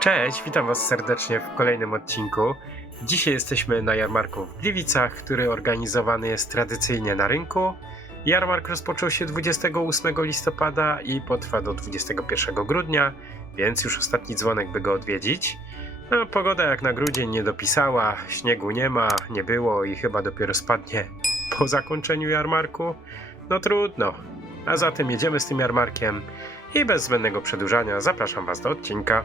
Cześć, witam Was serdecznie w kolejnym odcinku. Dzisiaj jesteśmy na jarmarku w Gliwicach, który organizowany jest tradycyjnie na rynku. Jarmark rozpoczął się 28 listopada i potrwa do 21 grudnia, więc już ostatni dzwonek, by go odwiedzić. No, pogoda jak na grudzień nie dopisała, śniegu nie ma, nie było i chyba dopiero spadnie po zakończeniu jarmarku. No trudno, a zatem jedziemy z tym jarmarkiem i bez zbędnego przedłużania zapraszam Was do odcinka.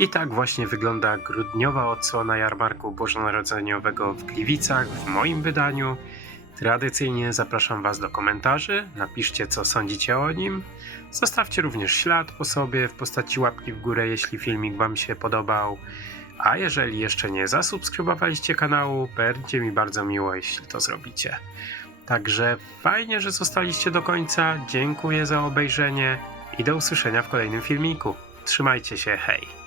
I tak właśnie wygląda grudniowa odsłona jarmarku bożonarodzeniowego w Gliwicach w moim wydaniu. Tradycyjnie zapraszam Was do komentarzy, napiszcie co sądzicie o nim. Zostawcie również ślad po sobie w postaci łapki w górę, jeśli filmik Wam się podobał. A jeżeli jeszcze nie zasubskrybowaliście kanału, będzie mi bardzo miło, jeśli to zrobicie. Także fajnie, że zostaliście do końca, dziękuję za obejrzenie i do usłyszenia w kolejnym filmiku. Trzymajcie się, hej!